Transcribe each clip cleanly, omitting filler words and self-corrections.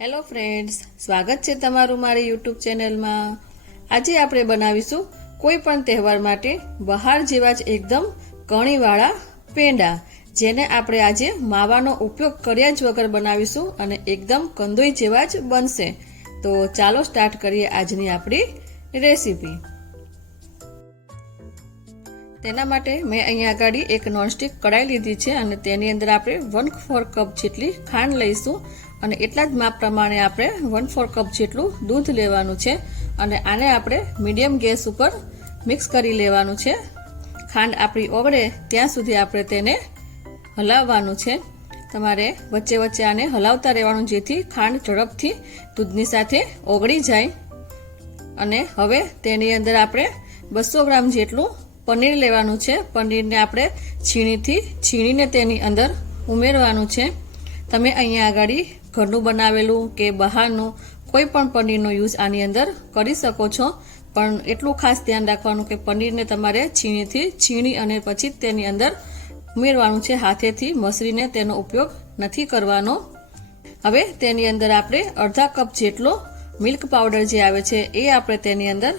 Hello friends, સ્વાગત છે તમારું મારી યુટ્યુબ ચેનલમાં। આજે આપણે બનાવીશું કોઈ પણ તહેવાર માટે બહાર જેવા જ એકદમ કણીવાળા પેંડા, જેને આપણે આજે માવાનો ઉપયોગ કર્યા જ વગર બનાવીશું અને એકદમ કંદોઈ જેવા જ બનશે। તો ચાલો સ્ટાર્ટ કરીએ આજની આપણી રેસીપી। તેના માટે મેં અહીંયા આગળ એક નોનસ્ટિક કડાઈ લીધી છે અને તેની અંદર આપણે 1/4 કપ જેટલી ખાંડ લઈશું અને એટલા જ માપ પ્રમાણે આપણે 1/4 કપ જેટલું દૂધ લેવાનું છે અને આને આપણે મીડિયમ ગેસ ઉપર મિક્સ કરી લેવાનું છે। ખાંડ આપણી ઓગળે ત્યાં સુધી આપણે તેને હલાવવાનું છે। તમારે વચ્ચે વચ્ચે આને હલાવતા રહેવાનું, જેથી ખાંડ ઝડપથી દૂધની સાથે ઓગળી જાય। અને હવે તેની અંદર આપણે 200 ગ્રામ જેટલું પનીર લેવાનું છે। પનીરને આપણે છીણીથી છીણીને તેની અંદર ઉમેરવાનું છે। તમે અહીંયા આગળ ઘરનું બનાવેલું કે બહારનું કોઈ પણ પનીરનો યુઝ આની અંદર કરી શકો છો, પણ એટલું ખાસ ધ્યાન રાખવાનું કે પનીરને તમારે છીણીથી છીણી અને પછી તેની અંદર ઉમેરવાનું છે, હાથેથી મસળીને તેનો ઉપયોગ નથી કરવાનો। હવે તેની અંદર આપણે અડધા કપ જેટલો મિલ્ક પાવડર જે આવે છે એ આપણે તેની અંદર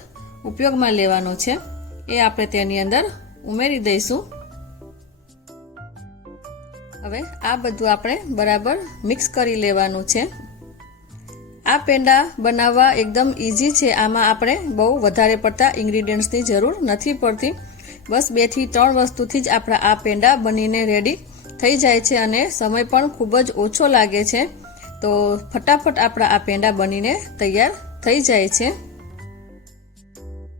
ઉપયોગમાં લેવાનો છે, એ આપણે તેની અંદર ઉમેરી દઈશું। હવે આ બધું આપણે બરાબર મિક્સ કરી લેવાનું છે। આ પેંડા બનાવવા એકદમ ઈઝી છે, આમાં આપણે બહુ વધારે પડતા ઇન્ગ્રીડિયન્ટ્સની જરૂર નથી પડતી। બસ 2 થી 3 વસ્તુથી જ આપણા આ પેંડા બનીને રેડી થઈ જાય છે અને સમય પણ ખૂબ જ ઓછો લાગે છે। તો ફટાફટ આપણા આ પેંડા બનીને તૈયાર થઈ જાય છે।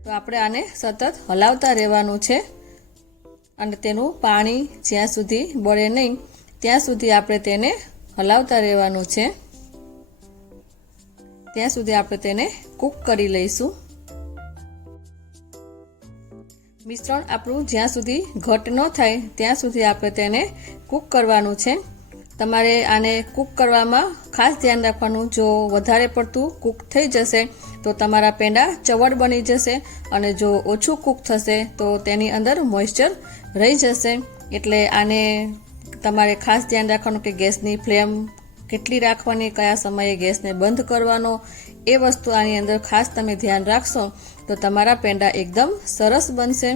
તો આપણે આને સતત હલાવતા રહેવાનું છે અને તેનું પાણી જ્યાં સુધી બળે નહીં ત્યાં સુધી આપણે તેને હલાવતા રહેવાનું છે, ત્યાં સુધી આપણે તેને કૂક કરી લઈશું। મિશ્રણ આપણું જ્યાં સુધી ઘટ ન થાય ત્યાં સુધી આપણે તેને કૂક કરવાનું છે। તમારે આને કૂક કરવામાં ખાસ ધ્યાન રાખવાનું, જો વધારે પડતું કૂક થઈ જશે તો તમારા પેંડા ચવડ બની જશે અને જો ઓછું કૂક થશે તો તેની અંદર મોઇસ્ચર રહી જશે। એટલે આને તમારે ખાસ ધ્યાન રાખવાનું કે ગેસની ફ્લેમ કેટલી રાખવાની, કયા સમયે ગેસને બંધ કરવાનો, એ વસ્તુ આની અંદર ખાસ તમે ધ્યાન રાખશો તો તમારા પેંડા એકદમ સરસ બનશે।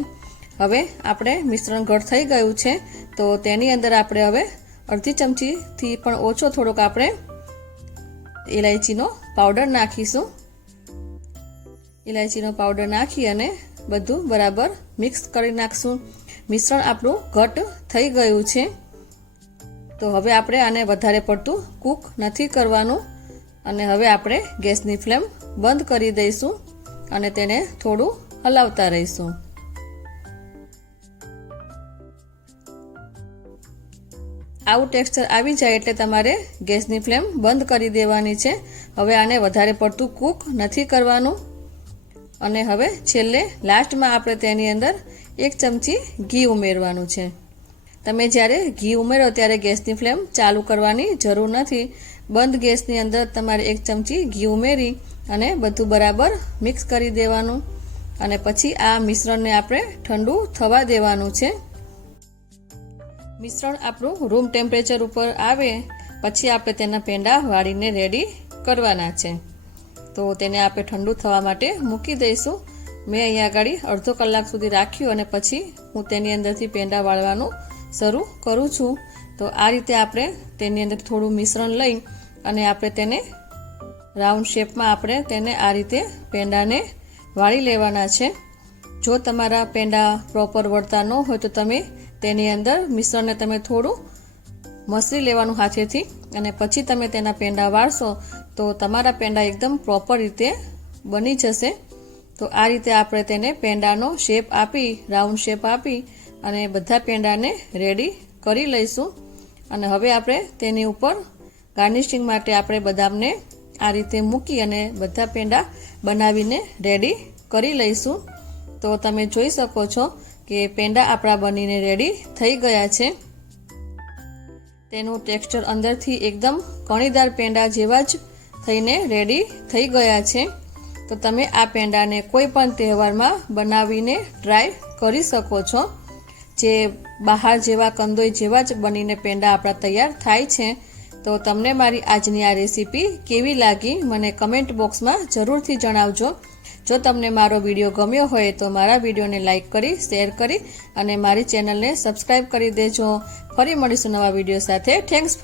હવે આપણે મિશ્રણ ઘટ થઈ ગયું છે તો તેની અંદર આપણે હવે અડધી ચમચીથી પણ ઓછો થોડોક આપણે ઇલાયચીનો પાવડર નાખીશું। ઇલાયચીનો પાવડર નાખી અને બધું બરાબર મિક્સ કરી નાખશું। મિશ્રણ આપણું ઘટ થઈ ગયું છે, તો હવે આપણે આને વધારે પડતું કૂક નથી કરવાનું અને હવે આપણે ગેસની ફ્લેમ બંધ કરી દઈશું અને તેને થોડું હલાવતા રહીશું। આવું ટેક્સચર આવી જાય એટલે તમારે ગેસની ફ્લેમ બંધ કરી દેવાની છે। હવે આને વધારે પડતું કૂક નથી કરવાનું અને હવે છેલ્લે લાસ્ટમાં આપણે તેની અંદર 1 ચમચી ઘી ઉમેરવાનું છે। તમે જ્યારે ઘી ઉમેરો ત્યારે ગેસની ફ્લેમ ચાલુ કરવાની જરૂર નથી, બંધ ગેસની અંદર તમારે 1 ચમચી ઘી ઉમેરી અને બધું બરાબર મિક્સ કરી દેવાનું અને પછી આ મિશ્રણને આપણે ઠંડુ થવા દેવાનું છે। મિશ્રણ આપણું રૂમ ટેમ્પરેચર ઉપર આવે પછી આપણે તેના પેંડા વાળીને રેડી કરવાના છે, તો તેને આપણે ઠંડુ થવા માટે મૂકી દઈશું। મેં અહીંયા આગળ અડધો કલાક સુધી રાખ્યું અને પછી હું તેની અંદરથી પેંડા વાળવાનું શરૂ કરું છું। તો આ રીતે આપણે તેની અંદર થોડું મિશ્રણ લઈ અને આપણે તેને રાઉન્ડ શેપમાં આપણે તેને આ રીતે પેંડાને વાળી લેવાના છે। જો તમારા પેંડા પ્રોપર વળતા ન હોય તો તમે તેની અંદર મિશ્રણને તમે થોડું મસળી લેવાનું હાથેથી અને પછી તમે તેના પેંડા વાળશો તો તમારા પેંડા એકદમ પ્રોપર રીતે બની જશે। તો આ રીતે આપણે તેને પેંડાનો શેપ આપી, રાઉન્ડ શેપ આપી અને બધા પેંડાને રેડી કરી લઈશું। અને હવે આપણે તેની ઉપર ગાર્નિશિંગ માટે આપણે બદામને આ રીતે મૂકી અને બધા પેંડા બનાવીને રેડી કરી લઈશું। તો તમે જોઈ શકો છો કે પેંડા આપણા બનીને રેડી થઈ ગયા છે। તેનું ટેક્સચર અંદરથી એકદમ કણીદાર પેંડા જેવા જ થઈને રેડી થઈ ગયા છે। તો તમે આ પેંડાને કોઈ પણ તહેવારમાં બનાવીને ટ્રાય કરી શકો છો। જે બહાર જેવા કંદોઈ જેવા જ બનીને પેંડા આપણા તૈયાર થાય છે। તો તમને મારી આજની આ રેસીપી કેવી લાગી મને કમેન્ટ બોક્સમાં જરૂરથી જણાવજો. જો તમને મારો વિડીયો ગમ્યો હોય તો મારા વિડીયોને લાઇક કરી, શેર કરી અને મારી ચેનલને સબસ્ક્રાઈબ કરી દેજો. ફરી મળીશું નવા વિડીયો સાથે. થેન્ક્સ.